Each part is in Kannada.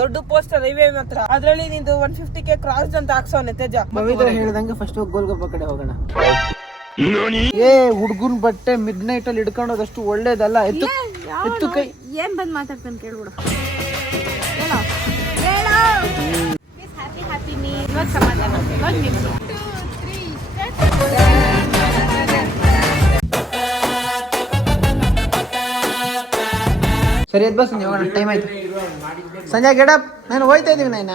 ದೊಡ್ಡ ಪೋಸ್ಟರ್ ಹೈವೇ ಮಾತ್ರ ಅದ್ರಲ್ಲಿ ನಿಂದು 150K ಕ್ರಾಸ್ ಅಂತ ಹಾಕ್ಸವನೆ ತೇಜ. ಪವಿತ್ರ ಹೇಳ್ದಂಗೆ ಫಸ್ಟ್ ಗೋಲ್ಗೊಪ್ಪ ಕಡೆ ಹೋಗೋಣ. ಏ ಹುಡ್ಗುನ್ ಬಟ್ಟೆ ಮಿಡ್ ನೈಟ್ ಅಲ್ಲಿ ಹಿಡ್ಕೊಂಡೋದಷ್ಟು ಒಳ್ಳೇದಲ್ಲ. ಎತ್ತು ಕೈ ಏನ್ ಬಂದ್ ಮಾತಾಡ್ತಾನೆ ಕೇಳ್ಬಿಡು. ಹ್ಯಾಪಿ ನೀ ಇವಾಗ ಸಮಾಧಾನ. ಸರಿ ಎದ್ ಬಸ್ ಹೋಗೋಣ, ಟೈಮ್ ಆಯ್ತು. ಸಂಜೆ ಗೆಡಪ್ ನಾನು ಹೋಯ್ತಾ ಇದೀವಿ ನಾಯ್ನ.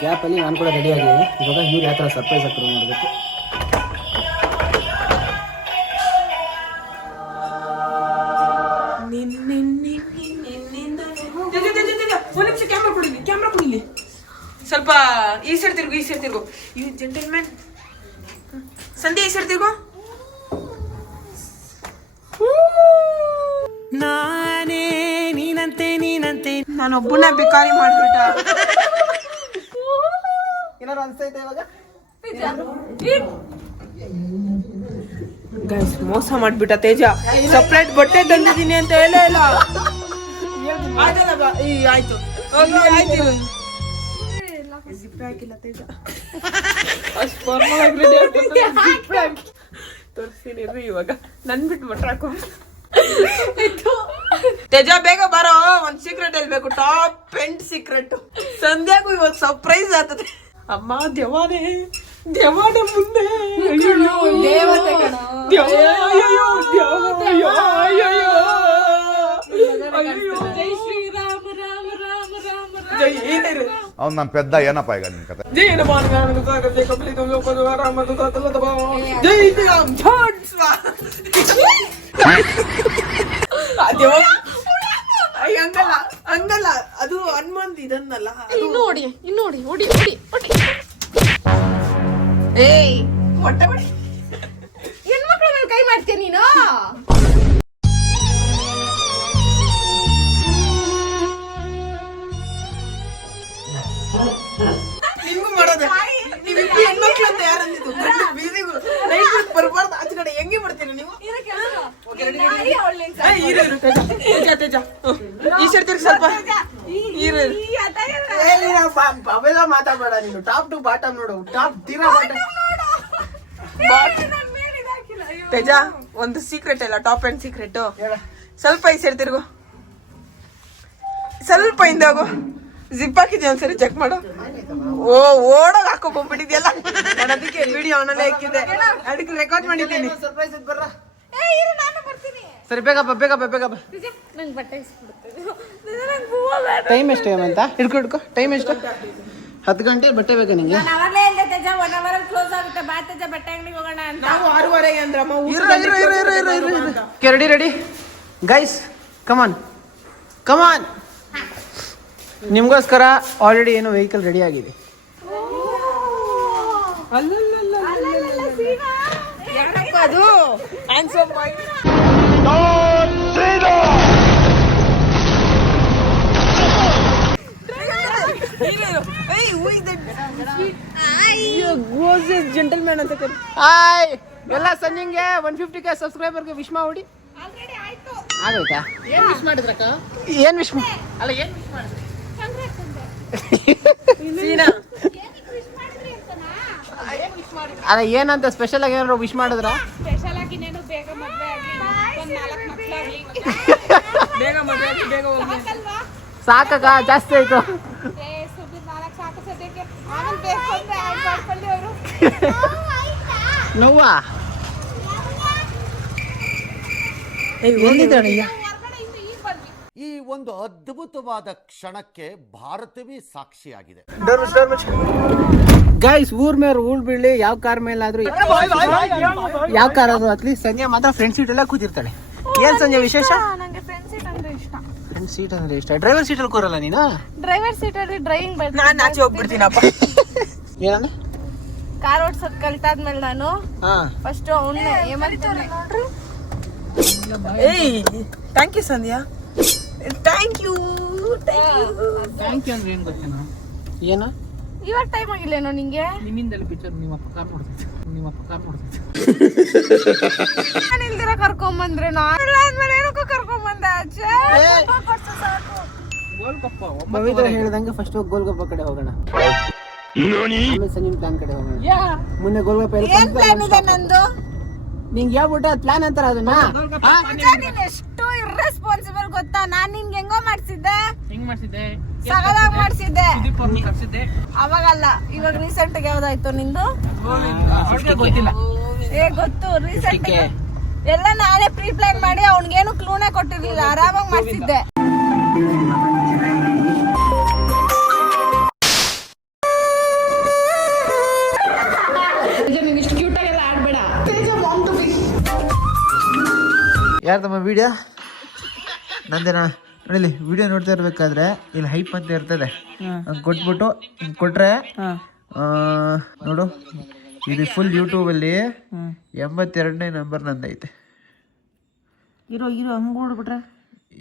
ಗ್ಯಾಪ್ ಅಲ್ಲಿ ನಾನು ಕೂಡ ರೆಡಿ ಆಗಿದ್ದೀನಿ. ಇವಾಗ ಇವ್ರು ಯಾವ ಥರ ಸರ್ಪ್ರೈಸ್ ಆಗ್ತಾರೆ ನೋಡಬೇಕು. ಕ್ಯಾಮ್ರಾ ಕೊಡಿಲಿ ಸ್ವಲ್ಪ. ಈ ಸೈಡ್ ತಿರ್ಗು. ಈ ಜೆಂಟಲ್ಮ್ಯಾನ್ ಸಂಧ್ಯಾ ಈ ಸೈಡ್ ತಿರ್ಗು. ನಾನೇ ನೀನಂತೆ ನಾನೊಬ್ಬನ ಬೇಕಾರಿ ಮಾಡ್ಬಿಟ್ಟ. ಏನಾರು ಅನ್ಸೈತೆ ಇವಾಗ? ಗೈಸ್ ಮೋಸ ಮಾಡ್ಬಿಟ್ಟ ತೇಜ. ಸಪ್ರೇಟ್ ಬಟ್ಟೆ ತಂದಿದ್ದೀನಿ ಅಂತ ಹೇಳೇ ಇಲ್ಲ. ಆಯ್ತಲ್ಲ ಬಾ. ಆಯ್ತು ಜಿಪ್ ಹಾಕಿಲ್ಲ ತೇಜ. ತೋರಿಸ್ತೀನಿ ಇವಾಗ. ನನ್ ಬಿಟ್ಟು ಬಟ್ರ ಹಾಕೋ ತೇಜ. ಬೇಗ ಬರೋ, ಒಂದ್ ಸೀಕ್ರೆಟ್ ಹೇಳ್ಬೇಕು. Top end secret. ಸಂಧ್ಯಾಗೂ ಇವತ್ತು ಸರ್ಪ್ರೈಸ್ ಆಗ್ತದೆ. ಅಮ್ಮ ದೆವಾನೆ ಮುಂದೆ ದೇವತೆ ಕಣ. ಜೈ ಶ್ರೀರಾಮ ರಾಮ ರಾಮ ರಾಮ ರಾಮ. ಅವ್ನು ನಮ್ಮ ಪೆದ್ದ ಏನಪ್ಪ ಈಗ ನಿನ್ ಕತೆ? ಹಂಗಲ್ಲ ಅದು ಹನುಮಂತ್ ಇದನ್ನಲ್ಲ. ನೋಡಿ ಹೊಡಿ. ಏಯ್ ಹೊಟ್ಟೆ ಹೊಡಿ. ಹೆಣ್ಮಕ್ಳ ಮೇಲೆ ಕೈ ಮಾಡ್ತೀಯ ನೀನು? ನಿಮ್ಗೂ ಮಾಡೋದು. ನೀವಿಬ್ರು ಹೆಣ್ಮಕ್ಳು ಅಂತ ಯಾರಂದಿದ್ದು? ಬೀದಿಗೂ ಬರ್ಬಾರ್ದು. ಆಚೆ ಕಡೆ ಹೆಂಗೆ ಮಾಡ್ತೀರಿ ನೀವು? ತೇಜ ಈ ಸೈಡ್ ತಿರ್ಗಿ ಸ್ವಲ್ಪ. ಅವೆಲ್ಲ ಮಾತಾಡ್ಬೇಡ ನೀನು. ಟಾಪ್ ಟು ಬಾಟಮ್ ನೋಡು. ಟಾಪ್ ತೀರಾ ತೇಜ ಒಂದು ಸೀಕ್ರೆಟ್ ಇಲ್ಲ, ಟಾಪ್ ಅಂಡ್ ಸೀಕ್ರೆಟ್. ಸ್ವಲ್ಪ ಈ ಸೈಡ್ ತಿರ್ಗು. ಸ್ವಲ್ಪ ಹಿಂದೆ ಹೋಗು. ಜಿಪ್ ಹಾಕಿದ್ಯಾ ಒಂದ್ಸರಿ ಚೆಕ್ ಮಾಡು. ಓಡೋಗ್ ಹಾಕೋಬಿಟ್ಟಿದ್ಯಲ್ಲ. ನಾನು ಅದಕ್ಕೆ ವಿಡಿಯೋ ಅವನಲ್ಲೇ ಹಾಕಿದ್ದೆ, ಅದಕ್ಕೆ ರೆಕಾರ್ಡ್ ಮಾಡಿದ್ದೀನಿ. ಸರ್ಪ್ರೈಸ್ ಇದ್ ಬರ್ರ. ನಾನು ಬರ್ತೀನಿ. ಸರಿ ಬೇಗ ಬಾ. ನಂಗೆ ಬಟ್ಟೆ ಇಸ್ಬಿಡ್ತೀನಿ. ಟೈಮ್ ಎಷ್ಟು ಅಂತ ಹಿಡ್ಕೊ. ಟೈಮ್ ಎಷ್ಟು? 10 ಗಂಟೆ ಬಟ್ಟೆ ಬೇಕಾ ನಿಂಗೆ? ಅವರೇ ಇಲ್ಲದೆ ತೇಜ 1 hour ಅಲ್ಲಿ ಕ್ಲೋಸ್ ಆಗುತ್ತೆ. ಬಾ ತೇಜ ಬಟ್ಟೆ ಅಂಗಡಿಗೆ ಹೋಗೋಣ ಅಂತ. ನಾವು 6:30 ಅಂದ್ರಮ್ಮ. ರೆಡಿ ಗೈಸ್, ಕಮಾನ್. ನಿಮ್ಗೋಸ್ಕರ ಆಲ್ರೆಡಿ ಏನೋ ವೆಹಿಕಲ್ ರೆಡಿ ಆಗಿದೆ. ಅದು ಆನ್ಸರ್ ಮಾಡಿ. ಜೆಂಟಲ್ಮ್ಯಾನ್ ಅಂತ ಕರಿ. ಹಾಯ್ ಎಲ್ಲ ಸಂಜೆಗೆ 150K ಸಬ್ಸ್ಕ್ರೈಬರ್ಗೆ ವಿಶ್ ಮಾಡಿ. ಆಗೋಯ್ತಾ? ಏನ್ ವಿಶ್ ಮಾಡಿದ್ರಕ್ಕ? ಏನ್ ವಿಶ್ ಅಲ್ಲ ಏನ್ ವಿಶ್ ಮಾಡಿದ್ರಿ? ಅಲ್ಲ ಏನಂತ ಸ್ಪೆಷಲ್ ಆಗಿ ಏನಾದ್ರು ವಿಶ್ ಮಾಡಿದ್ರ? ಸ್ಪೆಷಲ್ ಆಗಿ ಇನ್ನೇನು ಬೇಗ ಮದುವೆ ಆಗಿ 4 ಮಕ್ಕಳಾಗಿ ಬೇಗ ಮದುವೆ ಆಗಿ ಬೇಗ ಹೋಗಿ. ಸಾಕಕ್ಕ, ಜಾಸ್ತಿ ಆಯ್ತು. ಸುಮ್ಮನೆ 4 ಸಾಕು ಸದ್ಯಕ್ಕೆ. ಆಮೇಲೆ ಬೇಕು ಅಂದ್ರೆ ಆಯ್ತು ಮಾಡ್ಕೊಳ್ಳಿ ಅವರು. ನೋವಾ ಎಲ್ಲಿದ್ದಾಳಯ್ಯ? ಈ ಒಂದು ಅದ್ಭುತವಾದ ಕ್ಷಣಕ್ಕೆ ಭಾರತವೇ ಸಾಕ್ಷಿಯಾಗಿದೆ. ಗೈಸ್, ಊರ್ ಮೇಲೆ ಊಳ್ ಬೀಳಿ ಯಾವ ಕಾರ್ ಮೇಲಾದ್ರೂ ಯಾವ ಕಾರ್ ಆದ್ರೂ ಅಟ್ಲೀಸ್ಟ್ ಸಂಜೆ ಮಾತ್ರ ಫ್ರಂಟ್ ಸೀಟ್ ಎಲ್ಲ ಕೂತಿರ್ತಾಳೆ. ಏನ್ ಸಂಜೆ ವಿಶೇಷ? ನಂಗೆ ಫ್ರಂಟ್ ಸೀಟ್ ಅಂದ್ರೆ ಇಷ್ಟ. ಫ್ರಂಟ್ ಸೀಟ್ ಅಂದ್ರೆ ಇಷ್ಟ. ಡ್ರೈವರ್ ಸೀಟ್ ಅಲ್ಲಿ ಕೂರಲ್ಲ ನೀನು? ಡ್ರೈವರ್ ಸೀಟ್ ಅಲ್ಲಿ ಡ್ರೈವಿಂಗ್ ಬರ್ತೀನಿ. ನಾನು ಆಚೆ ಹೋಗ್ಬಿಡ್ತೀನಪ್ಪ. ಏನಂದ್ರೆ ಕಾರ್ ಓಡ್ಸೋದ್ ಕಲ್ತಾದ್ಮೇಲೆ ನಾನು ಹಾ ಫಸ್ಟ್ ಅವನ್ನೇ ಏಮಂತಾನೆ ನೋಡ್ರಿ. ಏಯ್ thank you Sandhya. Thank you ಅಂದ್ರೆ ಏನ್ ಗೊತ್ತೇನೋ? ಏನು ಇವಾಗ ಟೈಮ್ ಆಗಿಲ್ಲೇನೋ ನಿಂಗೆ? ನಿಮ್ಮಿಂದಲೇ ಪಿಕ್ಚರ್ ನಿಮ್ಮ ಅಪ್ಪ ಕಾರ್ ನೋಡ್ತಿದ್ದೆ. ನಾನು ಇಲ್ದಿರ ಕರ್ಕೊಂಬಂದ್ರೆ ನಾನು ಆದ್ಮೇಲೆ ಏನಕ್ಕೂ ಕರ್ಕೊಂಬಂದ್ರೆ ಬಂದ ಅಜ್ಜ ಕೊಡ್ಸು ಸಾಕು. ಗೋಲ್ಗಪ್ಪ ಪವಿತ್ರ ಹೇಳ್ದಂಗೆ ಫಸ್ಟ್ ಹೋಗಿ ಗೋಲ್ಗಪ್ಪ ಕಡೆ ಹೋಗೋಣ, ಆಮೇಲೆ ಸಂಜೆ ಪ್ಲಾನ್ ಕಡೆ ಹೋಗೋಣ. ಮುಂದೆ ಗೋಲ್ಗಪ್ಪ ಏನ್ ಪ್ಲಾನ್ ಇದೆ ನಂದು? ನಿಂಗೆ ಹೇಳ್ಬಿಟ್ಟೆ ಅದು ಪ್ಲಾನ್ ಅಂತಾರ ಅದನ್ನ. ನೀನ್ ಎಷ್ಟು ಇರ್ರೆಸ್ಪಾನ್ಸಿಬಲ್ ಗೊತ್ತಾ? ನಾನ್ ನಿನ್ಗೆ ಹೆಂಗೋ ಮಾಡ್ಸಿದ್ದೆ, ಹೆಂಗ್ ಮಾಡ್ಸಿದ್ದೆ? ಸಗದಾಗ ಮಾಡ್ಸಿದ್ದೆ. ಅವಾಗಲ್ಲ, ಇವಾಗ ರೀಸೆಂಟ್ ಗೆ ಯಾವ್ದಾಯ್ತು ನಿಂದು? ಗೊತ್ತಿಲ್ಲ. ಗೊತ್ತು, ರೀಸೆಂಟ್ ಎಲ್ಲ ನಾನೇ ಪ್ರೀ ಪ್ಲಾನ್ ಮಾಡಿ ಅವ್ನಿಗೇನು ಕ್ಲೂನೇ ಕೊಟ್ಟಿರ್ಲಿಲ್ಲ, ಆರಾಮಾಗಿ ಮಾಡ್ಸಿದ್ದೆ. ಯಾರ್ದಮ್ಮ ವಿಡಿಯೋ ನಂದೇನಾ? ನೋಡಿಲಿ, ವಿಡಿಯೋ ನೋಡ್ತಾ ಇರ್ಬೇಕಾದ್ರೆ ಇಲ್ಲಿ ಹೈಪ್ ಅಂತ ಇರ್ತದೆ, ಕೊಟ್ಬಿಟ್ಟು ಹಿಂಗೆ ಕೊಟ್ರೆ ನೋಡು, ಇದು ಫುಲ್ ಯೂಟ್ಯೂಬಲ್ಲಿ 82ನೇ ನಂಬರ್ ನಂದೈತೆ. ಇರೋ ಹಂಗೆ ನೋಡ್ಬಿಟ್ರೆ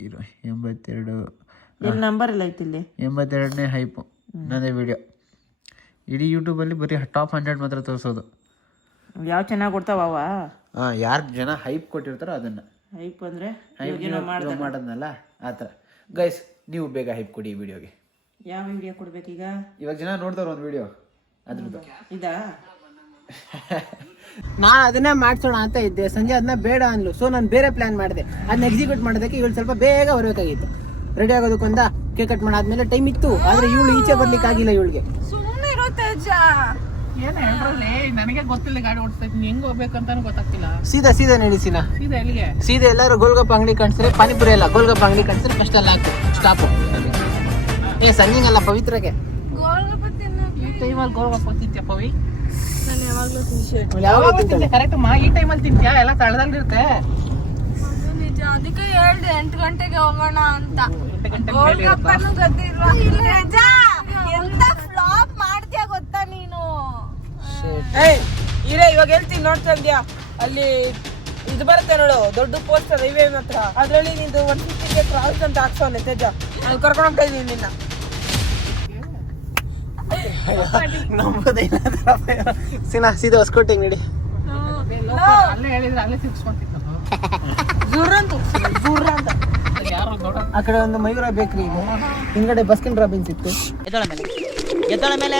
ಇರೋ 82 ನಂಬರ್ ಎಲ್ಲ ಐತಿ ಇಲ್ಲಿ. 82ನೇ ಹೈಪು ನಂದೇ ವಿಡಿಯೋ. ಇಡೀ ಯೂಟ್ಯೂಬಲ್ಲಿ ಬರೀ ಟಾಪ್ 100 ಮಾತ್ರ ತೋರಿಸೋದು. ಯಾವ ಚೆನ್ನಾಗಿ ಕೊಡ್ತಾವ? ಯಾರು ಜನ ಹೈಪ್ ಕೊಟ್ಟಿರ್ತಾರೋ ಅದನ್ನು. ಹೈಪ್ ಅಂದ್ರೆ ಮಾಡೋದ್ನಲ್ಲ ಆ ಥರ. ಗೈಸ್, ನೀವು ಬೇಗ ಹೈಪ್ ಕೊಡಿ ಈ ವಿಡಿಯೋಗೆ. ಯಾವ ವಿಡಿಯೋ ಕೊಡ್ಬೇಕೀಗ? ಇವಾಗ ಜನ ನೋಡ್ತಾರ ಒಂದು ವಿಡಿಯೋ ಅದ್ರದ್ದು. ಇದಾ? ನಾನು ಅದನ್ನೇ ಮಾಡ್ಸೋಣ ಅಂತ ಇದ್ದೆ, ಸಂಜೆ ಅದನ್ನ ಬೇಡ ಅಂದ್ಲು. ಸೊ ನಾನು ಬೇರೆ ಪ್ಲಾನ್ ಮಾಡಿದೆ, ಅದನ್ನ ಎಕ್ಸಿಕ್ಯೂಟ್ ಮಾಡೋದಕ್ಕೆ ಇವಳು ಸ್ವಲ್ಪ ಬೇಗ ಬರಬೇಕಾಗಿತ್ತು. ರೆಡಿ ಆಗೋದಕ್ಕೊಂದ ಕೇಕ್ ಕಟ್ ಮಾಡಾದ್ಮೇಲೆ ಟೈಮ್ ಇತ್ತು, ಆದ್ರೆ ಇವಳು ಈಚೆ ಬರ್ಲಿಕ್ಕೆ ಆಗಿಲ್ಲ. ಇವಳಿಗೆ ಸುಮ್ಮನೆ ಇರುತ್ತೆ ಅಜ್ಜ. ಏನು ಹೇಳ್ರಲ್ಲಿ, ನನಗೆ ಗೊತ್ತಿಲ್ಲ ಗಾಡಿ ಓಡಿಸ್ತಾ ಇದ್ದೀನಿ, ಹೆಂಗ್ ಹೋಗ್ಬೇಕಂತಾನು ಗೊತ್ತಾಗ್ತಿಲ್ಲ. ಸೀದಾ ನಡೀಸಿನ ಸೀದಾ ಎಲ್ಲಿಗೆ? ಸೀದಾ ಎಲ್ಲರೂ ಗೋಲ್ಗಪ್ಪ ಅಂಗಡಿ ಕಾಣಿಸ್ರೆ, ಪಾನಿಪುರಿ ಅಲ್ಲ ಗೋಲ್ಗಪ್ಪ ಅಂಗಡಿ ಕಾಣಿಸ್ರೆ ಫಸ್ಟ್ ಅಲ್ಲಿ ಹಾಕು ಸ್ಟಾಪು. ಸಂಜೆಗಲ್ಲ ಪವಿತ್ರಗೆ ಗೋಲ್ಗಪ್ಪ ತಿನ್ನಕ್ಕೆ ಈ ಟೈಮಲ್ಲಿ ಗೋಲ್ಗಪ್ಪ ತಿಂತ್ಯಾ ಪವಿ? ನಾನು ಯಾವಾಗ್ಲೂ ತಿನ್ನಿ. ಯಾವಾಗ ತಿಂತಾಳೆ? ಕರೆಕ್ಟ್ ಈ ಟೈಮಲ್ಲಿ ತಿಂತ್ಯಾ? ಎಲ್ಲ ತಳದಲ್ಲಿರುತ್ತೆ. ನಿಜ, ಅದಕ್ಕೆ ಹೇಳ್ದೆ 8 ಗಂಟೆಗೆ ಹೋಗೋಣ ಅಂತ. 8 ಗಂಟೆಗೆ ಗೋಲ್ಗಪ್ಪನು ಗೊತ್ತಿಲ್ವಾ? ಇಲ್ಲ ಅಜ್ಜ, ಎಂತ ಫ್ಲಾಪ್ ಮಾಡ್ತೀಯ ಗೊತ್ತಾ ನೀನು? ಇವಾಗ ಹೇಳ್ತೀನಿ ನೋಡ್ತಾ ಇದ್ಯಾ, ಅಲ್ಲಿ ಇದು ಬರುತ್ತೆ ನೋಡು, ದೊಡ್ಡ ಪೋಸ್ಟರ್ ಹೈವೇ ಹತ್ರ, ಅದ್ರಲ್ಲಿ ನಿಂದು 150ಗೆ ಕ್ರಾಸ್ ಅಂತ ಹಾಕ್ಸೋನೆ ತೇಜ. ನಾನು ಕರ್ಕೊಂಡು ಹೋಗ್ತಾ ಇದ್ದೀನಿ ನಿನ್ನ. ಸೀದಾ ಹೊಸಕೋಟೆ ನಡಿ. ಅಲ್ಲೇ ಹೇಳಿದ್ರೆ ಅಲ್ಲೇ ಸಿಕ್ಸ್ಕೊಂತಿತ್ತು. ಜೂರ್ ಅಂತ ಯಾರೋ ದೊಡ್ಡ ಆ ಕಡೆ ಒಂದು ಮಯೂರ ಬೇಕ್ರಿ ಇದೆ, ಹಿಂದ್ಗಡೆ ಬಸ್ಕಿನ್ ರಾಬಿನ್ಸ್ ಇತ್ತು. ಎದ್ದಳ ಮೇಲೆ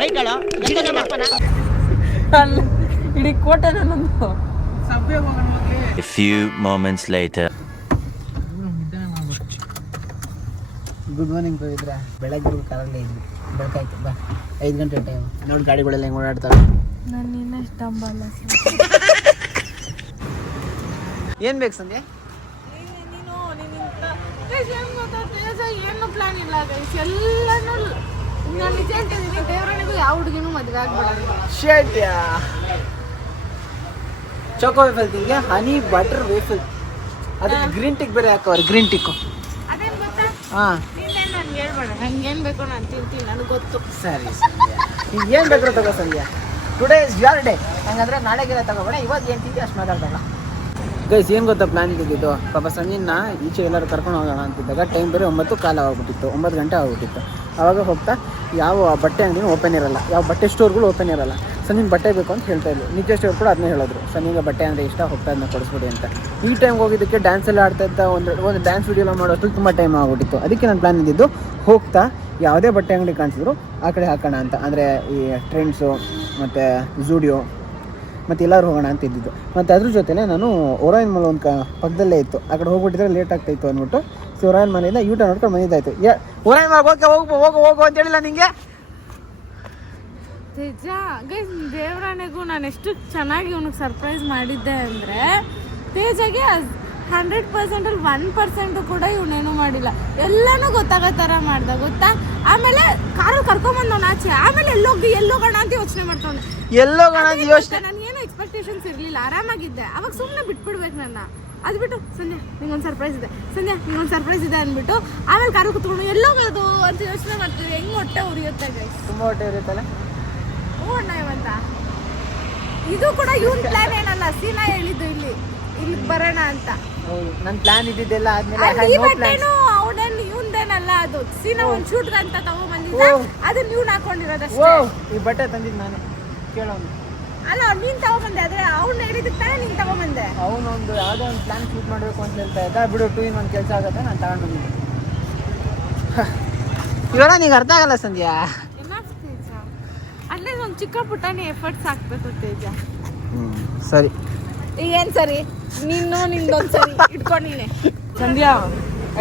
ರೈಟ್ ಹೇಳೋ ಇಡೀ ಕೋಟೆ ನನ್ನೊಂದು ಸಭೆ ಹೋಗೋಣ. A few moments later. Good morning Pavithra. ಬೆಳಗ್ಗೆ ಕಾರಲ್ಲೇ ಇದ್ವಿ, ಬೆಳಕಾಯ್ತು ಬಾ. 5 ಗಂಟೆ ಟೈಮ್ ನೋಡಿ, ಗಾಡಿಗಳೆಲ್ಲ ಹೆಂಗೆ ಓಡಾಡ್ತಾವೆ. ನಾನು ಇನ್ನಷ್ಟು ಡಂಬಲ್ಲ. ಏನು ಬೇಕು ಸಂಧ್ಯಾ? ಏನು ಪ್ಲಾನ್ ಇಲ್ಲ ಗೈಸ್, ಎಲ್ಲಾನು ನಾನು ನಿಜ ಹೇಳ್ತಿದ್ದೀನಿ, ದೇವರನಿಗೂ ಯಾವ ಹುಡುಗಿನೂ ಮದುವೆ ಆಗ್ಬೇಡ. ಶೇಟ್ಯಾ ಚೋಕೋ ವೇಫಲ್ ತಿಂಗೆ ಹನಿ ಬಟರ್ ವೇಫಲ್, ಅದಕ್ಕೆ ಗ್ರೀನ್ ಟಿಕ್ ಬೇರೆ ಹಾಕೋರು. ಗ್ರೀನ್ ಟಿಕ್ಕು ಅದೇನು ಗೊತ್ತಾ? ಹಾಂ ನೀನೇನು ನನ್ಗೆ ಹೇಳ್ಬೇಡ, ನಂಗೆ ಏನು ಬೇಕೋ ನಾನು ತಿಂತೀನಿ, ನನಗೆ ಗೊತ್ತು. ಸರಿ ಸಂಧ್ಯಾ, ಈಗ ಏನು ಬೇಕಾದ್ರೂ ತಗೋ Sandhya. Today is your day. ಹಂಗಂದ್ರೆ ನಾಳೆಗೆಲ್ಲ ತಗೋಬೇಡ, ಇವತ್ತು ಏನು ತಿಂತೀವಿ ಅಷ್ಟು ಮಾತಾಡ್ತಾಗ. ಗೈಸ್, ಏನು ಗೊತ್ತಾ ಪ್ಲಾನ್ ಇದ್ದಿದ್ದು? ಪಾಪ ಸಂಜೆನ ಈಚೆ ಎಲ್ಲರೂ ಕರ್ಕೊಂಡು ಹೋಗೋಣ ಅಂತಿದ್ದಾಗ ಟೈಮ್ ಬೇರೆ 9 ಆಗ್ಬಿಟ್ಟಿತ್ತು, 9 ಗಂಟೆ ಆಗ್ಬಿಟ್ಟಿತ್ತು. ಆವಾಗ ಹೋಗ್ತಾ ಯಾವ ಬಟ್ಟೆ ಅಂಗಡಿನೂ ಓಪನ್ ಇರಲ್ಲ, ಯಾವ ಬಟ್ಟೆ ಸ್ಟೋರ್ಗಳು ಓಪನ್ ಇರಲ್ಲ. ಸಂಜೆನ ಬಟ್ಟೆ ಬೇಕು ಅಂತ ಹೇಳ್ತಾ ಇದ್ಲು. ನಿಜ ಸ್ಟೋರ್ ಕೂಡ ಅದನ್ನೇ ಹೇಳಿದ್ರು, ಸಂಜೆಗೆ ಬಟ್ಟೆ ಅಂದರೆ ಇಷ್ಟ, ಹೋಗ್ತಾ ಅದನ್ನ ಕೊಡಿಸ್ಬಿಡಿ ಅಂತ. ಈ ಟೈಮ್ಗೆ ಹೋಗಿದ್ದಕ್ಕೆ ಡ್ಯಾನ್ಸ್ ಎಲ್ಲ ಆಡ್ತಾ ಇದ್ದ, ಒಂದು ಡ್ಯಾನ್ಸ್ ವೀಡಿಯೋ ಮಾಡೋಷ್ಟು ತುಂಬ ಟೈಮ್ ಆಗ್ಬಿಟ್ಟಿತ್ತು. ಅದಕ್ಕೆ ನಾನು ಪ್ಲಾನ್ ಇದ್ದಿದ್ದು, ಹೋಗ್ತಾ ಯಾವುದೇ ಬಟ್ಟೆ ಅಂಗಡಿ ಕಾಣಿಸಿದ್ರು ಆ ಕಡೆ ಹಾಕೋಣ ಅಂತ. ಅಂದರೆ ಈ ಟ್ರೆಂಡ್ಸು ಮತ್ತು ಝೂಡಿಯೋ ಮತ್ತು ಎಲ್ಲರೂ ಹೋಗೋಣ ಅಂತ ಇದ್ದಿದ್ದು. ಮತ್ತು ಅದ್ರ ಜೊತೆಲೆ ನಾನು ಒರಾಯನ್ ಮಾಲ್ ಒಂದು ಪಕ್ಕದಲ್ಲೇ ಇತ್ತು, ಆ ಕಡೆ ಹೋಗ್ಬಿಟ್ಟಿದ್ರೆ ಲೇಟ್ ಆಗ್ತಾಯಿತ್ತು ಅಂದ್ಬಿಟ್ಟು ಸೊ ಒರಾಯನ್ ಮಾಲಿಂದ ಯೂಟರ್ನ್ ನೋಡ್ಕೊಂಡು ಬಂದಿದ್ದಾಯಿತು. ಒರಾಯನ್ ಮಾಲ್ ಹೋಗು ಅಂತ ಹೇಳಿಲ್ಲ ನಿಂಗೆ? ನಿಜ ಗೈಸ್, ದೇವರಾಣೆಗೂ ನಾನು ಎಷ್ಟು ಚೆನ್ನಾಗಿ ಇವನಿಗೆ ಸರ್ಪ್ರೈಸ್ ಮಾಡಿದ್ದೆ ಅಂದರೆ, ತೇಜಗೆ 100%ಅಲ್ಲಿ 1% ಕೂಡ ಇವನೇನು ಮಾಡಿಲ್ಲ, ಎಲ್ಲನೂ ಗೊತ್ತಾಗೋ ಥರ ಮಾಡ್ದ ಗೊತ್ತಾ. ಆಮೇಲೆ ಕಾರಲ್ಲಿ ಕರ್ಕೊಂಬಂದವನು ಆಚೆ, ಆಮೇಲೆ ಎಲ್ಲೋಗೋಣ ಅಂತ ಯೋಚನೆ ಮಾಡ್ತಾವನೆ. ಎಲ್ಲೋಗೋಣ ಅಂತ ಯೋಚನೆ, ನನಗೇನು ಎಕ್ಸ್ಪೆಕ್ಟೇಷನ್ಸ್ ಇರಲಿಲ್ಲ, ಆರಾಮಾಗಿದ್ದೆ. ಅವಾಗ ಸುಮ್ಮನೆ ಬಿಟ್ಬಿಡ್ಬೇಕು ನನ್ನ. ಅದು ಬಿಟ್ಟು ಸಂಧ್ಯಾ ನಿಂಗೊಂದು ಸರ್ಪ್ರೈಸ್ ಇದೆ, ಸಂಧ್ಯಾ ನಿಂಗೊಂದು ಸರ್ಪ್ರೈಸ್ ಇದೆ ಅಂದ್ಬಿಟ್ಟು ಆಮೇಲೆ ಕಾರಲ್ಲಿ ಕುತ್ಕೊಂಡು ಎಲ್ಲೋಗೋದು ಅಂತ ಯೋಚನೆ ಮಾಡ್ತೀವಿ. ಹೆಂಗೆ ಹೊಟ್ಟೆ ಉರಿಯುತ್ತೆ ಗೈಸ್, ತುಂಬ ಹೊಟ್ಟೆ ಇರುತ್ತಲ್ಲ. ಅಣ್ಣ ಇವಂತ ಇದು ಕೂಡ ಇವನ್ ಪ್ಲಾನ್ ಏನಲ್ಲ, ಸೀನಾ ಹೇಳಿದ್ದು ಇಲ್ಲಿ ಬರೋಣ ಅಂತ. ಹೌದು, ನನ್ನ ಪ್ಲಾನ್ ಇದ್ದಿದ್ದೆಲ್ಲ ಆದ್ಮೇಲೆ ಈ ಬಟ್ಟೆನೂ ಅವನೇನು ಇವಂದೇನಲ್ಲ, ಅದು ಸೀನಾ ಒಂದು ಶೂಟ್ಗೆ ಅಂತ ತಗೊಂಡ್ಬಂದಿದ್ದ, ಅದನ್ನ ಇವ್ನು ಹಾಕೊಂಡಿರೋದಷ್ಟೇ. ಈ ಬಟ್ಟೆ ತಂದಿದ್ದು ನಾನು ಕೇಳೋನು. ಅಲ್ಲ ನೀನ್ ತಗೊಂಬಂದೆ ಆದ್ರೆ ಅವ್ನು ಹೇಳಿದಕ್ಕೆ ತಾನೇ ನೀನ್ ತಗೊಂಬಂದೆ. ಅವನೊಂದು ಯಾವುದೋ ಒಂದು ಪ್ಲಾನ್ ಶೂಟ್ ಮಾಡಬೇಕು ಅಂತ ಹೇಳ್ತಾ ಇದ್ದ. ಬಿಡು 2 in 1 ಕೆಲಸ ಆಗುತ್ತೆ, ನಾನು ತಗೊಂಡು ಬಂದಿದ್ದೆ. ಇವೆಲ್ಲ ನಿಂಗೆ ಅರ್ಥ ಆಗಲ್ಲ ಸಂಧ್ಯಾ. ತೇಜ ಅಲ್ಲೇ ಒಂದು ಚಿಕ್ಕ ಪುಟ್ಟನೇ ಎಫರ್ಟ್ಸ್ ಹಾಕ್ಬೇಕು ತೇಜ. ಸರಿ ಏನ್ ಸರಿ, ನೀನು ನಿಂದೊಂದು ಸರಿ ಇಟ್ಕೊಂಡಿನಿ. ಸಂಧ್ಯಾ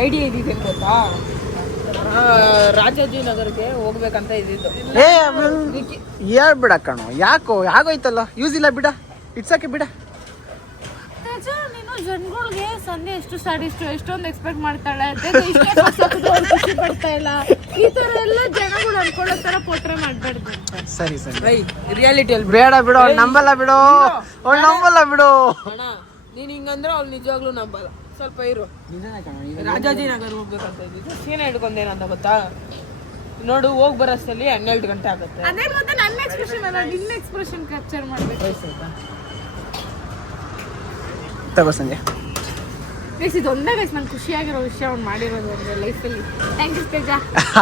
ಐಡಿಯಾ ಇದ್ದಿದ್ದೇನು ಗೊತ್ತಾ, ರಾಜಾಜಿನಗರ್ಗೆ ಹೋಗ್ಬೇಕಂತ ಇದ್ದಿದ್ದು. ಹೇಳ್ಬಿಡ ಕಣೋ, ಯಾಕೋ ಆಗೋಯ್ತಲ್ಲ, ಯೂಸ್ ಇಲ್ಲ ಬಿಡ, ಇಟ್ಸಕ್ಕೆ ಬಿಡ. ತೇಜ ನೀನು ಜನಗಳಿಗೆ ಸಂಧ್ಯಾ ಎಷ್ಟು ಸಾಡಿಷ್ಟು ಎಷ್ಟೊಂದು ಎಕ್ಸ್ಪೆಕ್ಟ್ ಮಾಡ್ತಾಳೆ, ತೇಜ ಇಷ್ಟೇ ಖುಷಿ ಪಡ್ತಾ ಇಲ್ಲ. ಈ ತರ ಎಲ್ಲ ಜನಗಳು ಅನ್ಕೊಳ್ಳೋ ತರ ಪೋಟ್ರೆ ಮಾಡ್ಬಾರ್ದು. ಸರಿ ಸರಿ ರಿಯಾಲಿಟಿಯಲ್ಲಿ ಬೇಡ ಬಿಡು, ಅವ್ಳು ನಂಬಲ್ಲ ಬಿಡು, ಅವ್ಳು ನಂಬಲ್ಲ ಬಿಡು. ಅಣ್ಣ ನೀನ್ ಹಿಂಗಂದ್ರೆ ಅವ್ಳು ನಿಜವಾಗ್ಲೂ ನಂಬಲ್ಲ. ಸ್ವಲ್ಪ ಇರು. ನಿಜನೇ ಕಣೋ, ರಾಜಾಜಿನಗರ್ ಹೋಗ್ಬೇಕಂತ ಇದ್ದಿದ್ದು. ಸೀನೆ ಹಿಡ್ಕೊಂಡೇನಂತ ಗೊತ್ತಾ, ನೋಡು ಹೋಗಿ ಬರೋಷ್ಟಲ್ಲಿ 12 ಗಂಟೆ ಆಗುತ್ತೆ. ಅದೇ ಮತ್ತೆ ನನ್ನ ಎಕ್ಸ್ಪ್ರೆಷನ್ ಅಲ್ಲ, ನಿನ್ನ ಎಕ್ಸ್ಪ್ರೆಷನ್ ಕ್ಯಾಪ್ಚರ್ ಮಾಡ್ಬೇಕು. ತಗೋ ಸಂಜೆ. ಗೈಸ್ ಇದೊಂದೇ ಗೈಸ್ ನಂಗೆ ಖುಷಿಯಾಗಿರೋ ವಿಷಯ ಅವ್ನು ಮಾಡಿರೋದು ಒಂದು ಲೈಫಲ್ಲಿ. ಥ್ಯಾಂಕ್ ಯು ತೇಜ,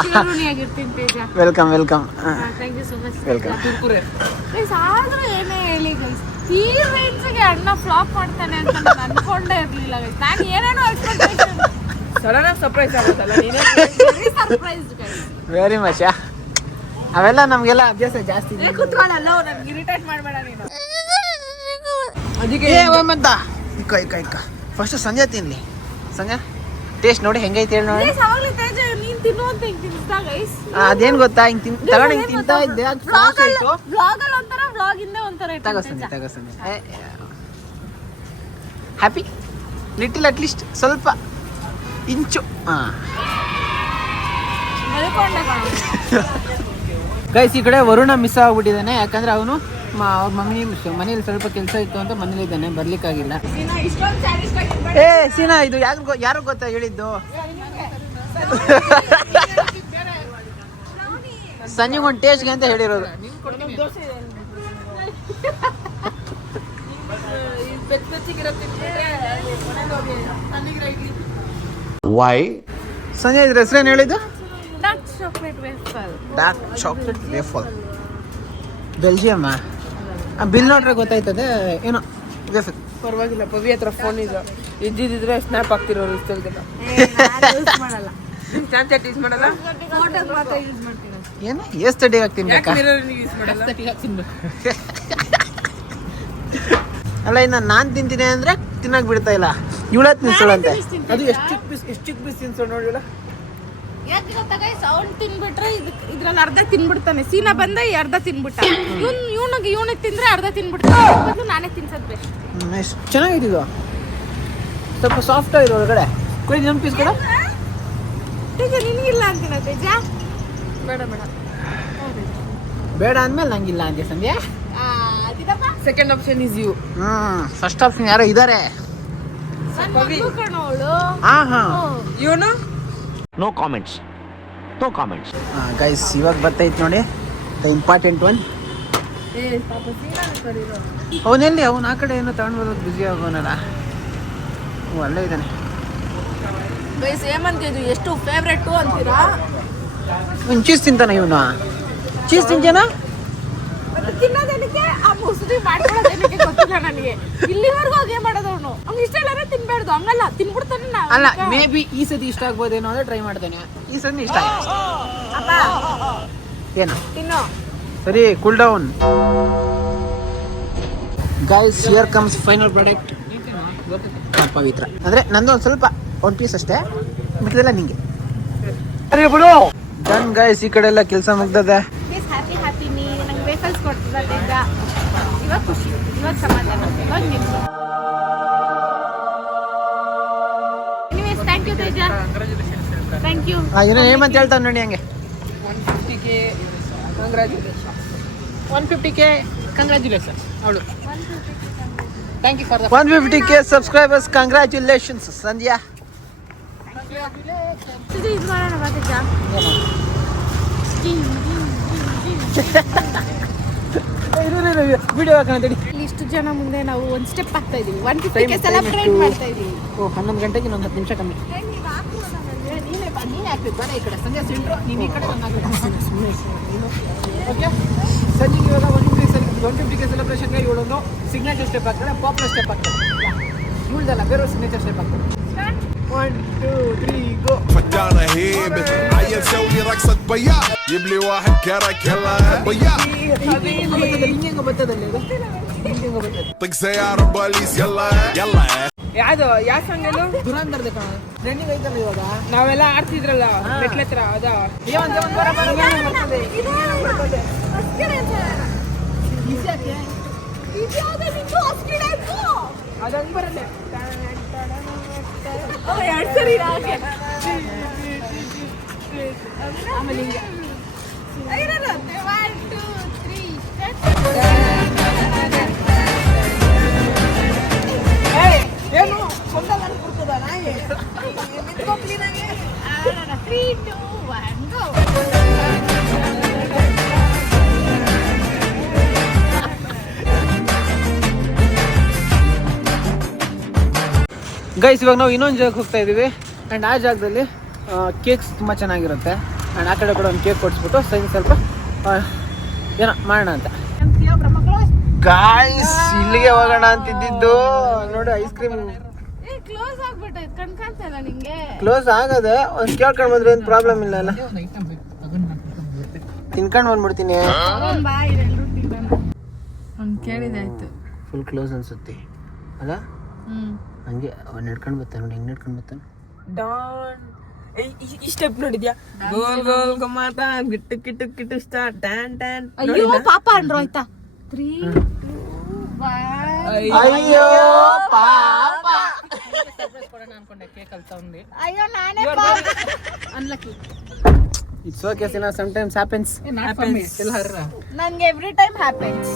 ಚಿರಋಣಿಯಾಗಿರ್ತೀನಿ Teja. Welcome welcome. Thank you so much welcome. Kurkure guys. ಆದ್ರೂ ಏನೇ ಹೇಳಿ ಗೈಸ್, ಈ ರೇಂಜ್ಗೆ ಅಣ್ಣ ಫ್ಲಾಪ್ ಮಾಡ್ತಾನೆ ಅಂತ ನಾನು ಅನ್ಕೊಂಡೇ ಇರ್ಲಿಲ್ಲ ಗೈಸ್. ನಾನು ಏನೇನೋ ಎಕ್ಸ್ಪೆಕ್ಟೇಷನ್ ಸಡನ್ ಆಗಿ ಸರ್ಪ್ರೈಸ್ ಆಗುತ್ತಲ್ಲ ನೀನೇ. Very surprised guys. Very much. ಅವೆಲ್ಲ ನಮಗೆಲ್ಲ ಅಭ್ಯಾಸ ಜಾಸ್ತಿ. ಕೂತ್ಕೊಳ್ಳಲ್ಲ, ನನಗೆ ಇರಿಟೇಟ್ ಮಾಡಬೇಡ ನೀನು. ಅದಕ್ಕೆ ಮಂತ ಇಕ್ಕ ಇಕ್ಕ ಇಕ್ಕ ಫಸ್ಟ್ ಸಂಜೆ ತಿನ್ಲಿ. ಸಂಜೆ ಟೇಸ್ಟ್ ನೋಡಿ ಹೆಂಗೈತೆ ಹೇಳಿ ನೋಡಿ. ಗೈಸ್ ಅವಾಗಲೇ ತೇಜ ನೀನು ತಿನ್ನು ಅಂತ ಹಿಂಗೆ ತಿನ್ನಿಸ್ತಾ ಗೈಸ್. ಅದೇನು ಗೊತ್ತಾ, ಹಿಂಗೆ ತಗೊಂಡು ಹಿಂಗೆ ತಿಂತಾ ಇದ್ದೆ, ಅದು ಫ್ಲಾಶ್ ಆಯಿತು. ವ್ಲಾಗಲ್ಲಿ ಒಂಥರ, ವ್ಲಾಗಿಂದ ಒಂಥರ ತಗೋ ಸಂಜೆ, ತಗೋ ಸಂಜೆ. ಹ್ಯಾಪಿ ಲಿಟಲ್ ಅಟ್ಲೀಸ್ಟ್ ಸ್ವಲ್ಪ ಇಂಚು. ಹಾಂ ಮಲ್ಕೊಂಡೆ ಕಣೋ. ಗೈಸ್, ಈ ಕಡೆ ವರುಣ ಮಿಸ್ ಆಗ್ಬಿಟ್ಟಿದ್ದಾನೆ. ಯಾಕಂದ್ರೆ ಅವನು ಅವ್ರ ಮಮ್ಮಿ ಮನೇಲಿ ಸ್ವಲ್ಪ ಕೆಲಸ ಇತ್ತು ಅಂತ ಮನೇಲಿದ್ದಾನೆ, ಬರ್ಲಿಕ್ಕಾಗಿಲ್ಲ. ನೀನು ಇಷ್ಟೊಂದು ಸ್ಯಾಟಿಸ್ಫೈಡ್ ಏ ಸೀನಾ, ಇದು ಯಾರು ಗೊತ್ತಾ ಹೇಳಿದ್ದು? ಸಂಜೆಗೆ ಒಂದು ಟೇಸ್ಟ್ಗೆ ಅಂತ ಹೇಳಿರೋದು. ವೈ ಸಂಜೆ ಇದ್ರ ಹೆಸರೇನು ಹೇಳಿದ್ದು? Dark chocolate wafer. Dark chocolate wafer, ಬೆಲ್ಜಿಯಮ್ಮ. ಬಿಲ್ ನೋಡ್ರೆ ಗೊತ್ತಾಯ್ತದೆ ಏನೋ ವೇಫರ್. ಪರವಾಗಿಲ್ಲ, ಪವಿ ಹತ್ರ ಫೋನ್ ಇದೆ, ಇದ್ದಿದ್ರೆ ಸ್ನ್ಯಾಪ್ ಆಗ್ತಿರೋರು ಇಷ್ಟೊಂದಿಲ್ಲ. ಯೂಸ್ ಮಾಡಲ್ಲ, ಸ್ನ್ಯಾಪ್ ಚಾಟ್ ಯೂಸ್ ಮಾಡಲ್ಲ, ಫೋಟೋಸ್ ಮಾತ್ರ ಯೂಸ್ ಮಾಡ್ತೀನಿ. ಏನು ಎಷ್ಟಡಿ ಆಗ್ತೀನಿ ಯಾಕೆ ಮಿರರ್ ಯೂಸ್ ಮಾಡಲ್ಲ? ಅಲ್ಲ, ಇನ್ನು ನಾನು ತಿಂತೀನಿ ಅಂದ್ರೆ ತಿನ್ನಕ್ ಬಿಡ್ತಾ ಇಲ್ಲ. ಇವಳತ್ ನಿಲ್ಸೋಳಂತೆ. ಅದು ಎಷ್ಟು ಚಿಕ್ಕ ಪೀಸ್ ತಿನ್ಸೋಳು ನೋಡಿಲ್ಲ. ಯಾಕೆ ಗೊತ್ತಾ ಗೈಸ್, ಅವ್ನು ತಿನ್ಬಿಟ್ರೆ ಇದ್ರಲ್ಲಿ ಅರ್ಧ ತಿನ್ಬಿಡ್ತಾನೆ. ಸೀನಾ ಬಂದ ಅರ್ಧ ತಿನ್ಬಿಟ್ಟ, ಇವನಿಗೆ ತಿಂದ್ರೆ ಅರ್ಧ ತಿನ್ಬಿಡ್ತಾನೆ. ಬದಲು ನಾನೇ ತಿನ್ಸೋದು ಬೆಸ್ಟ್. ಎಷ್ಟು ಚೆನ್ನಾಗಿದ್ದು, ಸ್ವಲ್ಪ ಸಾಫ್ಟ್ ಆಗಿರೋ ಒಳಗಡೆ. ಕೊಡಿ ನಮ್ಮ ಪೀಸ್ ಕೂಡ. ತೇಜ ನಿನಗಿಲ್ಲ ಅಂತೀನ ತೇಜ? ಬೇಡ ಬೇಡ ಬೇಡ ಅಂದ್ಮೇಲೆ ನಂಗಿಲ್ಲ ಅಂತೆ Sandhya. Second option is you. First option ಯಾರೋ ಇದ್ದಾರೆ. ಕಣೋಳು. ಹಾ ಹಾ ಇವನು No comments. No comments. Guys, ಇವಾಗ ಬರ್ತೈತೆ ನೋಡಿ ದ ಇಂಪಾರ್ಟೆಂಟ್ ಒನ್. ಅವನೆಲ್ಲಿ ಅವನು ಆ ಕಡೆ ಏನೋ ತಗೊಂಡು ಬರೋದು ಬ್ಯುಸಿ ಆಗೋನಲ್ಲ. ಅಲ್ಲೇ ಇದ್ದಾನೆ. ಗೈಸ್ ಏಮಂತ ಇದು ಎಷ್ಟು ಫೇವ್ರೆಟ್ ಅಂತೀರಾ? ಒಂದು ಚೀಸ್ ತಿಂತಾನೆ ಇವನು. ಚೀಸ್ ತಿಂತೇನ? ತಿನ್ನೋದೇನಕ್ಕೆ, ಆ ಮುಸುಡಿ ಮಾಡ್ಕೊಳ್ಳೋದೇನಕ್ಕೆ ಗೊತ್ತಿಲ್ಲ ನನಗೆ. ಇಲ್ಲಿವರೆಗೂ ಹಾಗೆ ಮಾಡೋದು ಅವನು. ಅವ್ನು ಇಷ್ಟ ಇಲ್ಲ ತಿನ್ಬೇಡ್ದು, ಹಂಗಲ್ಲ ತಿನ್ಬಿಡ್ತಾನೆ. ಅಲ್ಲ, ಮೇ ಬಿ ಈ ಸತಿ ಇಷ್ಟ ಆಗ್ಬೋದೇನೋ ಅಂದ್ರೆ ಟ್ರೈ ಮಾಡ್ತಾನೆ. ಈ ಸತಿ ಇಷ್ಟ ಅಪ್ಪ ಏನು ತಿನ್ನು. ಸರಿ, cool down. Guys, here comes final product. Pavithra ಅಂದ್ರೆ ನಂದು ಒಂದು ಸ್ವಲ್ಪ ಒಂದು ಪೀಸ್ ಅಷ್ಟೇ, ಮಿಕ್ಕಿದೆಲ್ಲ ನಿಂಗೆ. ಡನ್ ಗೈಸ್, ಈ ಕಡೆ ಎಲ್ಲ ಕೆಲಸ ಮುಗ್ದದೆ. ಹ್ಯಾಪಿ ಹ್ಯಾಪಿ ನೀ ನಂಗೆ ವೇಫಲ್ಸ್ ಕೊಡ್ತಿದ್ದ ತೇಜ. ಇವಾಗ ಖುಷಿ, ಇವಾಗ ಸಮಾಧಾನ, ಇವಾಗ ನಿಮ್ಗೆ. Anyways thank you Teja, thank you. ಏನೋ ಏನಂತ ಹೇಳ್ತಾನೆ ನೋಡಿ ಹಂಗೆ. 150K congratulation. 150K ಕಂಗ್ರ್ಯಾಚುಲೇಷನ್ ಅವಳು. Thank you for the 150K subscribers. Congratulations Sandhya. ಇದು ಮಾಡೋಣ ಬಾ ತೇಜ. ವಿಡಿಯೋ ಹಾಕೋಣ ತಡಿ. ಇಷ್ಟು ಜನ ಮುಂದೆ ನಾವು ಒಂದು ಸ್ಟೆಪ್ ಆಗ್ತಾ ಇದೀವಿ. 150K ಸೆಲೆಬ್ರೇಟ್ ಮಾಡ್ತಾ ಇದೀವಿ. 11 ಗಂಟೆಗೆ ಇನ್ನೊಂದು 10 ನಿಮಿಷ ಕಮ್ಮಿ. ನೀನೇ ಹಾಕ್ಬೇಕು, ಬರ ಈ ಕಡೆ. ಸಂಧ್ಯಾ ಸೆಂಟ್ರು, ನೀನು ಈ ಕಡೆ. ಓಕೆ, ಸಂಜೆಗೆ ಇವಾಗ 1 ನಿಮಿಷ 150K ಸೆಲೆಬ್ರೇಷನ್ಗೆ ಇವಳೊಂದು ಸಿಗ್ನೇಚರ್ ಸ್ಟೆಪ್ ಹಾಕ್ತಾರೆ, ಪಾಪ್ಯುಲರ್ ಸ್ಟೆಪ್ ಹಾಕ್ತಾರೆ. ಇವಳ್ದಲ್ಲ, ಬೇರೆ ಸಿಗ್ನೇಚರ್ ಸ್ಟೆಪ್ ಹಾಕ್ತಾರೆ. 1 2 3 ಗೋ. فجانة هيبة عيل سوي رقصة بيا جيب لي واحد كرك يلا بيا ಹಿಂಗೆ ಬರ್ತದಲ್ಲಿ ಇದು ಹಿಂಗೆ ಬರ್ತದೆ. طق سيارة بوليس يلا يلا ಯಾವ್ದು ಯಾವ ಸಾಂಗ್ ಹೇಳು? ದುರಂದರ್ದೆ ಕಣ ಟ್ರೆಂಡಿಂಗ್ ಐತಲ್ಲ ಇವಾಗ. ನಾವೆಲ್ಲ ಆಡ್ತಿದ್ರಲ್ಲ ಮೆಟ್ಲ ಹತ್ರ ಅದ ಅದಂಗ್ ಬರಲ್ಲ. ಆಮೇಲೆ ಹಿಂಗೆ ಏನು ಒಂದಲ್ಲ ಅನ್ಕೊಡ್ತದ ನಾಯಿ ನಿಂತ್ಕೊಪ್ಲಿನಾಗೆ. 3 2 1 ಗೋ. ಗೈಸ್ ಇವಾಗ ನಾವು ಇನ್ನೊಂದು ಜಾಗಕ್ಕೆ ಹೋಗ್ತಾ ಇದ್ದೀವಿ. ಆ್ಯಂಡ್ ಆ ಜಾಗದಲ್ಲಿ ಕೇಕ್ಸ್ ತುಂಬ ಚೆನ್ನಾಗಿರುತ್ತೆ. ಆ್ಯಂಡ್ ಆ ಕಡೆ ಕೂಡ ಒಂದು ಕೇಕ್ ಕೊಡಿಸ್ಬಿಟ್ಟು ಸ್ವಲ್ಪ ಏನೋ ಮಾಡೋಣ ಅಂತ. ಗಾಯ್ಸ್ ಇಲ್ಲಿಗೆ ಹೋಗೋಣ ಅಂತಿದ್ದು ನೋಡಿ. ಐಸ್ ಕ್ರೀಮ್ ಕ್ಲೋಸ್ ಆಗ್ಬಿಟ್ಟೈತೆ, ಕಾಣ್ತಾ ಇಲ್ಲ ನಿಂಗೆ? ಕ್ಲೋಸ್ ಆಗದೆ. ಒಂದು ಕೇಳ್ಕೊಂಡು ಬಂದ್ರೆ ಏನು ಪ್ರಾಬ್ಲಮ್ ಇಲ್ಲ ಅಲ್ಲ. ತಿನ್ಕೊಂಡು ಬಂದ್ಬಿಡ್ತೀನಿ. ಕೇಳಿದಾಯ್ತು. ಫುಲ್ ಕ್ಲೋಸ್ ಅನ್ಸುತ್ತೆ ಅಲ್ಲ. ಹಂಗೆ ಅವ್ನು ನಡ್ಕೊಂಡು ಬರ್ತಾನೆ ನೋಡಿ, ಹೆಂಗೆ ನಡ್ಕೊಂಡು ಬರ್ತಾನೆ. ಡಾನ್ ಈ ಸ್ಟೆಪ್ ನೋಡಿದ್ಯಾ? ಗೋಲ್ ಗೋಲ್ ಗಮಾಟ ಗಿಟ್ಟು ಕಿಟ್ಟು ಕಿಟ್ಟು ಸ್ಟಾರ್ ಟ್ಯಾನ್ ಟ್ಯಾನ್. ಅಯ್ಯೋ ಪಾಪ ಅಂದ್ರು ಆಯ್ತಾ. 3 2 1 ಅಯ್ಯೋ ಪಾಪ. ಅಯ್ಯೋ ನಾನೇ unlucky. It's okay Sina, sometimes happens. ನನ್ಗೆ every time happens.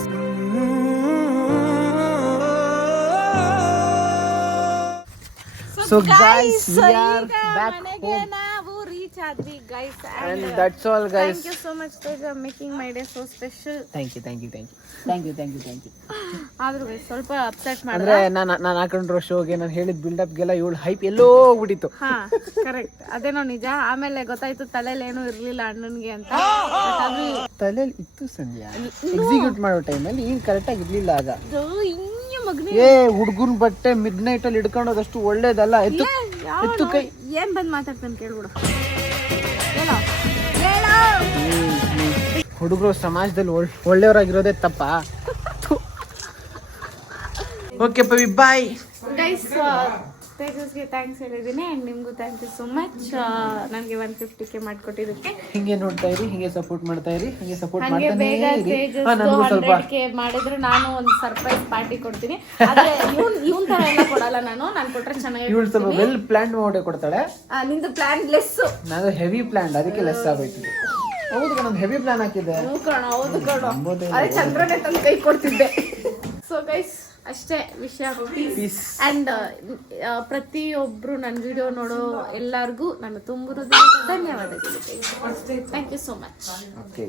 So guys, we are back ಮನೆಗೆ home. ನಾವು ರೀಚ್ ಆದ್ವಿ guys. And that's all guys. Thank you so much for making my day so special. Thank you. ಆದ್ರೂ guys ಸ್ವಲ್ಪ ಅಪ್ಸೆಟ್ ಅಂದ್ರೆ ಮಾಡಿದ್ರೆ. ನಾನು ಹಾಕೊಂಡ್ರೋ ಶೋಗೆ ನಾನು ಹೇಳಿದ ಬಿಲ್ಡಪ್ಗೆಲ್ಲ ಇವಳು ಹೈಪ್ ಎಲ್ಲೋ ಹೋಗ್ಬಿಟ್ಟಿತ್ತು. ಹಾ ಕರೆಕ್ಟ್, ಅದೇನೋ ನಿಜ. ಆಮೇಲೆ ಗೊತ್ತಾಯ್ತು ತಲೆಯಲ್ಲಿ ಏನೂ ಇರ್ಲಿಲ್ಲ ಅಣ್ಣನ್ಗೆ ಅಂತ. But ಅದು ತಲೆಯಲ್ಲಿ ಇತ್ತು ಸಂಧ್ಯಾ. ಎಕ್ಸಿಕ್ಯೂಟ್ ಮಾಡೋ ಟೈಮಲ್ಲಿ ಏನು ಕರೆಕ್ಟಾಗಿ ಇರ್ಲಿಲ್ಲ ಆಗ. ಹಿಂಗೆ ಮಗನೇ ಹುಡುಗನ ಬಟ್ಟೆ ಮಿಡ್ ನೈಟ್ ಅಲ್ಲಿ ಹಿಡ್ಕೊಂಡೋದಷ್ಟು ಒಳ್ಳೇದಲ್ಲ. ಎತ್ತು ಕೈ ಏನ್ ಬಂದ್ ಮಾತಾಡ್ತಾನೆ ಕೇಳ್ಬಿಡು. ಹುಡುಗರು ಸಮಾಜದಲ್ಲಿ ಒಳ್ಳೆಯವರಾಗಿರೋದೇ ತಪ್ಪ. ಓಕೆ ಪವಿ ಬಾಯ್. ಗೈಸ್ ತೇಜಸ್ಗೆ ಥ್ಯಾಂಕ್ಸ್ ಹೇಳಿದ್ದೀನಿ. ಆ್ಯಂಡ್ ನಿಮಗೂ ಥ್ಯಾಂಕ್ ಯು ಸೋ ಮಚ್ ನನಗೆ 150K ಮಾಡಿಕೊಟ್ಟಿದ್ದಕ್ಕೆ. ಹಿಂಗೆ ನೋಡ್ತಾ ಇರಿ, ಹಿಂಗೆ ಸಪೋರ್ಟ್ ಮಾಡ್ತಾ ಇರಿ, ಹಿಂಗೆ ಸಪೋರ್ಟ್ ಹಂಗೆ ಮಾಡ್ತಾನೆ ಬೇಗ ಇರಿ. ತೇಜಸ್ ನನಗೂ ಸ್ವಲ್ಪ 100K ಮಾಡಿದ್ರೆ ನಾನು ಒಂದು ಸರ್ಪ್ರೈಸ್ ಪಾರ್ಟಿ ಕೊಡ್ತೀನಿ. ಆದ್ರೆ ಇವನ್ ತರ ಎಲ್ಲ ಕೊಡಲ್ಲ ನಾನು ಕೊಟ್ರೆ ಚೆನ್ನಾಗಿ. ಇವಳು ಸ್ವಲ್ಪ ವೆಲ್ ಪ್ಲಾನ್ ಮಾಡಿ ಕೊಡ್ತಾಳೆ. ನಿಂದು ಪ್ಲಾನ್ ಲೆಸ್, ನಾನು ಹೆವಿ ಪ್ಲಾನ್, ಅದಕ್ಕೆ ಲೆಸ್ ಆಗೋಯ್ತು. ಹೌದು ನಾನು ಹೆವಿ ಪ್ಲಾನ್ ಹಾಕಿದ್ದೆ. ಹೌದು ಕಣೋ. ಅದೇ ಚಂದ್ರನೇ ತಂದು ಕೈ ಕೊಡ್ತಿದ್ದೆ. ಸೊ ಗೈಸ್ ಅಷ್ಟೇ ವಿಷಯ. ಪೀಸ್. ಅಂಡ್ ಪ್ರತಿಯೊಬ್ರು ನನ್ನ ವಿಡಿಯೋ ನೋಡೋ ಎಲ್ಲರಿಗೂ ನಾನು ತುಂಬ ಧನ್ಯವಾದಗಳು. Thank you so much. Okay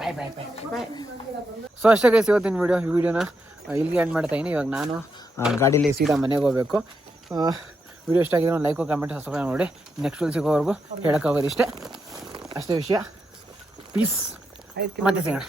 bye bye bye bye. So ಅಷ್ಟೇ ಗೈಸ್ ಇವತ್ತಿನ ವಿಡಿಯೋನ ಇಲ್ಲಿಗೆ ಎಂಡ್ ಮಾಡ್ತಾ ಇದ್ದೀನಿ. ಇವಾಗ ನಾನು ಗಾಡೀಲಿ ಸೀದಾ ಮನೆಗೆ ಹೋಗಬೇಕು. ವಿಡಿಯೋ ಇಷ್ಟ ಆಗಿದ್ರೆ ಒಂದು ಲೈಕು ಕಮೆಂಟ್ ಸಬ್ಸ್ಕ್ರೈಬ್ ಮಾಡಿ. ನೆಕ್ಸ್ಟ್ ವಿಲ್ ಸಿಗೋವರೆಗೂ ಹೇಳೋಕ್ಕಾಗೋದು ಇಷ್ಟೇ, ಅಷ್ಟೇ ವಿಷಯ. ಪೀಸ್. ಮತ್ತೆ ಸಿಗೋಣ.